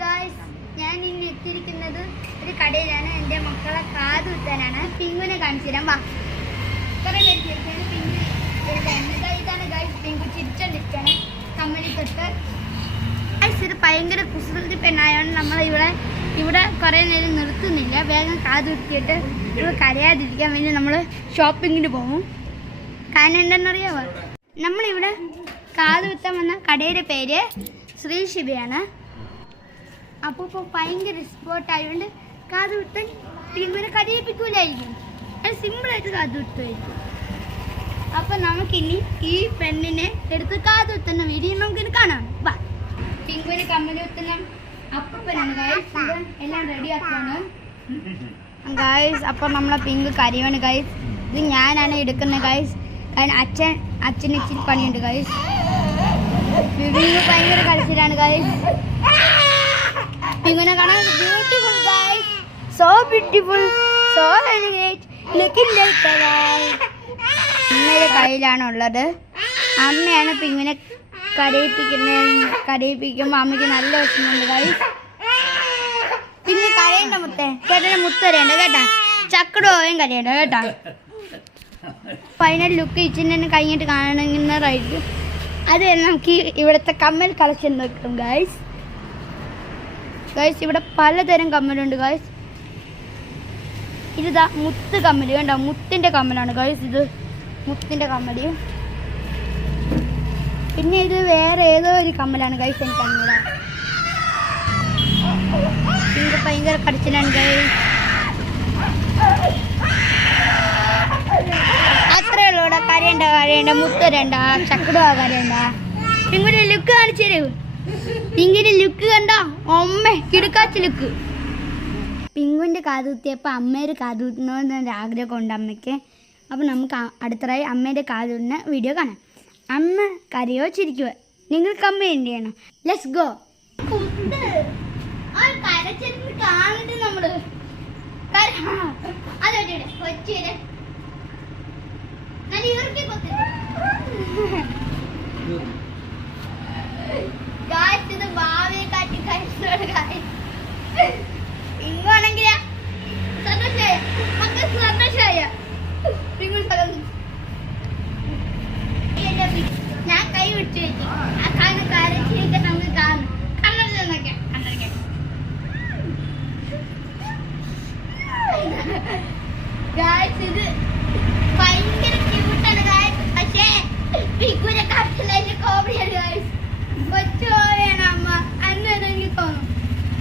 Guys ഞാൻ ഇന്ന് എത്തിയിരിക്കുന്നത് ഒരു കടയിലാണ്. എന്റെ മക്കളെ കാത് കുത്താനാണ്. പിങ്കുനെ കാണിച്ചു വാ. കുറേ പേര് പിങ്കു ഇതാണ് ഗായ്സ് പിങ്കു ചിരിച്ചോണ്ടിരിക്കാണ് കമ്മലി തൊട്ട് ഗായ്സ് ഇത് ഭയങ്കര കുസൃതി പെണ്ണായതുകൊണ്ട് നമ്മൾ ഇവിടെ ഇവിടെ കുറേ നേരം നിർത്തുന്നില്ല. വേഗം കാത് കുത്തിയിട്ട് ഇവിടെ കരയാതിരിക്കാൻ വേണ്ടി നമ്മൾ ഷോപ്പിങ്ങിന് പോകും. കാരണം എന്താണെന്നറിയാമോ നമ്മളിവിടെ കാത് കുത്താൻ വന്ന കടയുടെ പേര് ശ്രീ ശിവയാണ്. അപ്പോൾ ഇപ്പോൾ ഭയങ്കര സ്പോട്ട് ആയതുകൊണ്ട് കാത് കുത്താൻ ടീമിനെ കരയിപ്പിക്കൂലായിരിക്കും. അത് സിമ്പിളായിട്ട് കാത് കുത്തുമായിരിക്കും അപ്പം നമുക്കിനി ഈ പെണ്ണിനെ എടുത്ത് കാത് കുത്തുന്ന വീഡിയോ നമുക്കിനി കാണാം. വാ. കമ്മൽ അപ്പനാണ് ഗൈസ് ഇത് എല്ലാം റെഡി ആക്കണം ഗൈസ് അപ്പം നമ്മളെ പിങ്ക് കരിയാണ് ഗൈസ് ഇത് ഞാനാണ് എടുക്കുന്നത് ഗൈസ് കാരണം അച്ഛൻ അച്ഛന് ഇച്ചിരി പണിയുണ്ട് ഗൈസ് പിങ്ക് ഭയങ്കര കളിച്ചിലാണ് ഗൈസ് പിങ്കുനെ കാണാൻ beautiful guys so beautiful so elegant looking like അമ്മയുടെ കയ്യിലാണ് ഉള്ളത് അമ്മയാണ് പിങ്ങിനെ കരയിപ്പിക്കുന്ന കരയിപ്പിക്കുമ്പോൾ അമ്മയ്ക്ക് നല്ല വിഷമമുണ്ട് ഗൈസ് പിന്നെ കരയണ്ട മുത്തേ. ചേട്ടന് മുത്ത് വരേണ്ട കേട്ടാ? ചക്കടോയും കരയണ്ട കേട്ടാ? ഫൈനൽ ലുക്ക് ഇച്ചിന്നെ കഴിഞ്ഞിട്ട് റൈറ്റ് അത് നമുക്ക് ഇവിടുത്തെ കമ്മൽ കളക്ഷൻ നോക്കും ഗൈസ് ഗൈസ് ഇവിടെ പലതരം കമ്മലുണ്ട് ഗൈസ് ഇതാ മുത്ത് കമ്മൽ കണ്ടോ? മുത്തിന്റെ കമ്മലാണ് ഗൈസ് ഇത്. മുത്തിന്റെ കമ്മൽ. പിന്നെ ഇത് വേറെ ഏതോ ഒരു കമ്മലാണ് ഗൈസ് എനിക്ക് അങ്ങനെ ഭയങ്കര കടിച്ചിലാണ് ഗൈസ് അത്രേ ഉള്ളൂ ഇവിടെ കരയണ്ട കരയണ്ട. മുത്തരണ്ട ചക്കടുവാ കരയണ്ട. നിങ്ങളുടെ ലുക്ക് കാണിച്ചു തരൂ. പിങ്കിന്റെ ലുക്ക് കണ്ടോ? അമ്മ കിടക്കാച്ച ലുക്ക്. പിങ്കുവിന്റെ കാതുത്തിയപ്പോൾ അമ്മയുടെ കാതുകുത്തണമെന്നൊരു ആഗ്രഹം ഉണ്ട് അമ്മയ്ക്ക്. അപ്പോൾ നമുക്ക് അടുത്തതായി അമ്മയുടെ കാതുകുന്ന വീഡിയോ കാണാം. അമ്മ കരയോ ചിരിക്കുക നിങ്ങൾ എന്ത് ചെയ്യണം. ലെറ്റ്സ് ഗോ കാണിട്ട് നമ്മൾ. അതെ കൊച്ചിയുടെ വിട്ടു വെച്ചു ആ കണ്ണ് കരച്ചിരിക്കാൻ നമുക്ക് കാണും കണ്ണടിച്ച് നോക്കാം കണ്ണടിക്കാൻ ഇത്